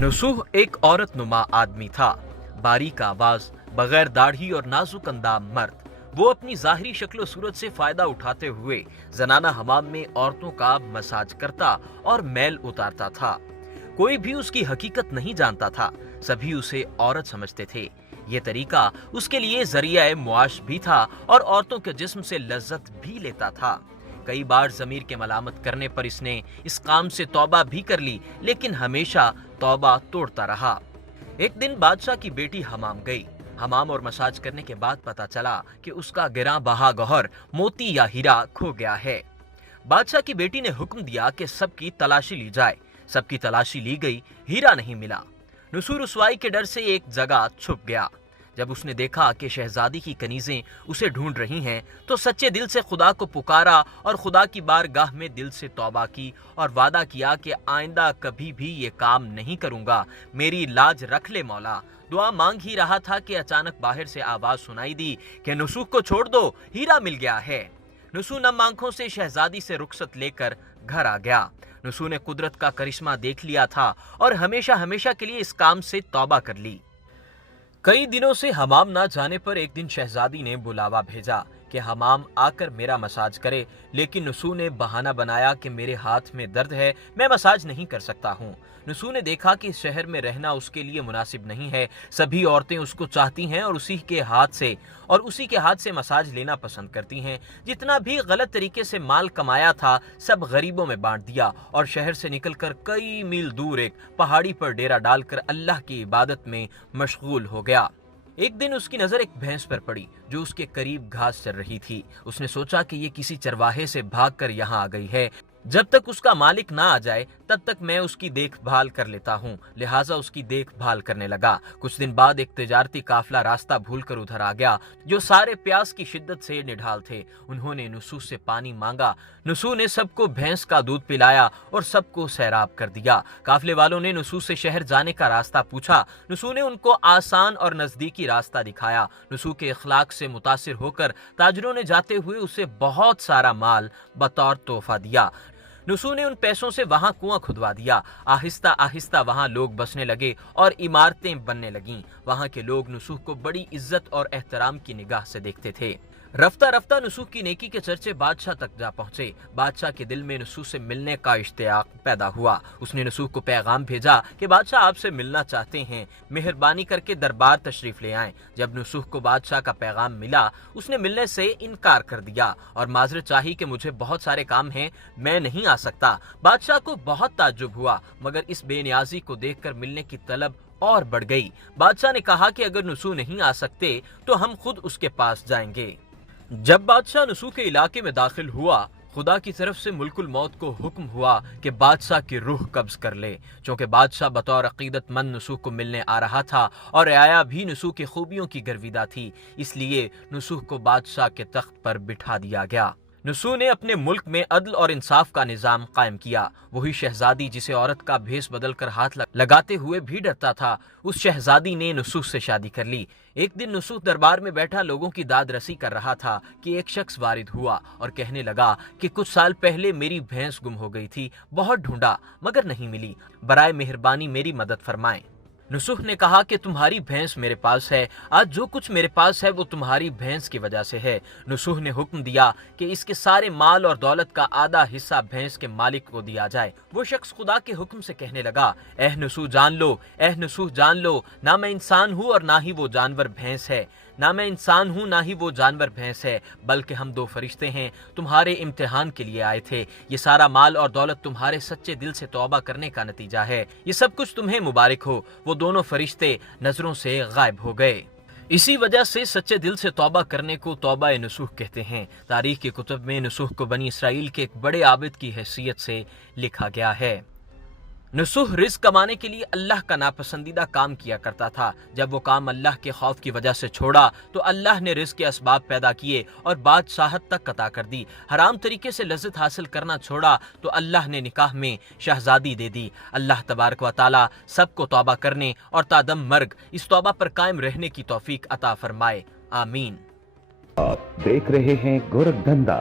नुसूह एक औरत नुमा आदमी था। बारीक आवाज, बगैर दाढ़ी और नाजुक अंदाम मर्द। वो अपनी जाहिरी शक्ल सूरत से फायदा उठाते हुए जनाना हमाम में औरतों का मसाज करता और मैल उतारता था। कोई भी उसकी हकीकत नहीं जानता था, सभी उसे औरत समझते थे। ये तरीका उसके लिए जरिया मुआश भी था और औरतों के जिस्म से लज्जत भी लेता था। कई बार जमीर के मलामत करने पर इसने इस काम से तौबा भी कर ली, लेकिन हमेशा तौबा तोड़ता रहा। एक दिन बादशाह की बेटी हमाम गई। हमाम और मसाज करने के बाद पता चला कि उसका गिरा बहा गौहर मोती या हीरा खो गया है। बादशाह की बेटी ने हुक्म दिया कि सबकी तलाशी ली जाए। सबकी तलाशी ली गई, हीरा नहीं मिला। नुसूह रुसवाई के डर से एक जगह छुप गया। जब उसने देखा कि शहजादी की कनीजें उसे ढूंढ रही हैं, तो सच्चे दिल से खुदा को पुकारा और खुदा की बारगाह में दिल से तौबा की और वादा किया कि आइंदा कभी भी ये काम नहीं करूंगा, मेरी लाज रख ले मौला। दुआ मांग ही रहा था कि अचानक बाहर से आवाज सुनाई दी कि नुसूह को छोड़ दो, हीरा मिल गया है। नुसूह नम आंखों से शहजादी से रुखसत लेकर घर आ गया। नुसूह ने कुदरत का करिश्मा देख लिया था और हमेशा हमेशा के लिए इस काम से तौबा कर ली। कई दिनों से हमाम ना जाने पर एक दिन शहजादी ने बुलावा भेजा कि हमाम आकर मेरा मसाज करे, लेकिन नुसूह ने बहाना बनाया कि मेरे हाथ में दर्द है, मैं मसाज नहीं कर सकता हूँ। नुसूह ने देखा कि इस शहर में रहना उसके लिए मुनासिब नहीं है। सभी औरतें उसको चाहती हैं और उसी के हाथ से मसाज लेना पसंद करती हैं। जितना भी गलत तरीके से माल कमाया था सब गरीबों में बांट दिया और शहर से निकलकर कई मील दूर एक पहाड़ी पर डेरा डालकर अल्लाह की इबादत में मशगूल हो गया। एक दिन उसकी नजर एक भैंस पर पड़ी जो उसके करीब घास चर रही थी। उसने सोचा कि ये किसी चरवाहे से भागकर यहाँ आ गई है। जब तक उसका मालिक ना आ जाए तब तक मैं उसकी देखभाल कर लेता हूँ, लिहाजा उसकी देखभाल करने लगा। कुछ दिन बाद एक तिजारती काफिला रास्ता भूलकर उधर आ गया, जो सारे प्यास की शिद्दत से निढाल थे। उन्होंने नुसूह से पानी मांगा। नुसूह ने सबको भैंस का दूध पिलाया और सबको सैराब कर दिया। काफिले वालों ने नुसूह से शहर जाने का रास्ता पूछा। नुसूह ने उनको आसान और नजदीकी रास्ता दिखाया। नुसूह के इखलाक से मुतासिर होकर ताजरों ने जाते हुए उसे बहुत सारा माल बतौर तोहफा दिया। नुसूह ने उन पैसों से वहां कुआं खुदवा दिया। आहिस्ता आहिस्ता वहां लोग बसने लगे और इमारतें बनने लगीं। वहां के लोग नुसूह को बड़ी इज्जत और एहतराम की निगाह से देखते थे। रफ्ता रफ्ता नुसूह की नेकी के चर्चे बादशाह तक जा पहुंचे। बादशाह के दिल में नुसूह से मिलने का इश्तियाक पैदा हुआ। उसने नुसूह को पैगाम भेजा कि बादशाह आपसे मिलना चाहते हैं, मेहरबानी करके दरबार तशरीफ ले आएं। जब नुसूह को बादशाह का पैगाम मिला, उसने मिलने से इनकार कर दिया और माजरत चाही कि मुझे बहुत सारे काम हैं, मैं नहीं आ सकता। बादशाह को बहुत ताज्जुब हुआ, मगर इस बेनियाजी को देखकर मिलने की तलब और बढ़ गई। बादशाह ने कहा कि अगर नुसूह नहीं आ सकते तो हम खुद उसके पास जाएंगे। जब बादशाह नुसूह के इलाके में दाखिल हुआ, खुदा की तरफ से मुल्कुल मौत को हुक्म हुआ कि बादशाह की रूह कब्ज कर ले। चूंकि बादशाह बतौर अकीदतमंद नुसूह को मिलने आ रहा था और आया भी नुसूह की खूबियों की गर्विदा थी, इसलिए नुसूह को बादशाह के तख्त पर बिठा दिया गया। नुसूह ने अपने मुल्क में अदल और इंसाफ का निजाम कायम किया। वही शहजादी जिसे औरत का भेस बदलकर हाथ लगाते हुए भी डरता था, उस शहजादी ने नुसूह से शादी कर ली। एक दिन नुसूह दरबार में बैठा लोगों की दाद रसी कर रहा था कि एक शख्स वारिद हुआ और कहने लगा कि कुछ साल पहले मेरी भैंस गुम हो गई थी, बहुत ढूंढा मगर नहीं मिली, बराए मेहरबानी मेरी मदद फरमाएं। नुसूह ने कहा कि तुम्हारी भैंस मेरे पास है, आज जो कुछ मेरे पास है वो तुम्हारी भैंस की वजह से है। नुसूह ने हुक्म दिया कि इसके सारे माल और दौलत का आधा हिस्सा भैंस के मालिक को दिया जाए। वो शख्स खुदा के हुक्म से कहने लगा, एह नुसूह जान लो, एह नुसूह जान लो, ना मैं इंसान हूँ और ना ही वो जानवर भैंस है, ना मैं इंसान हूँ ना ही वो जानवर भैंस है, बल्कि हम दो फरिश्ते हैं, तुम्हारे इम्तिहान के लिए आए थे। ये सारा माल और दौलत तुम्हारे सच्चे दिल से तौबा करने का नतीजा है। ये सब कुछ तुम्हें मुबारक हो। वो दोनों फरिश्ते नजरों से गायब हो गए। इसी वजह से सच्चे दिल से तौबा करने को तौबा नुसूह कहते हैं। तारीख की कुतुब में नुसूह को बनी इसराइल के एक बड़े आबिद की हैसियत से लिखा गया है। नुसूह रिज़्क कमाने के लिए अल्लाह का नापसंदीदा काम किया करता था। जब वो काम अल्लाह के खौफ की वजह से छोड़ा तो अल्लाह ने रिज़्क के असबाब पैदा किए और बादशाहत तक कता कर दी। हराम तरीके से लज्जत हासिल करना छोड़ा तो अल्लाह ने निकाह में शहजादी दे दी। अल्लाह तबारक व तआला सबको तौबा करने और तादम मर्ग इस तौबा पर कायम रहने की तौफीक अता फरमाए। आमीन। आप देख रहे हैं गोरखधंधा।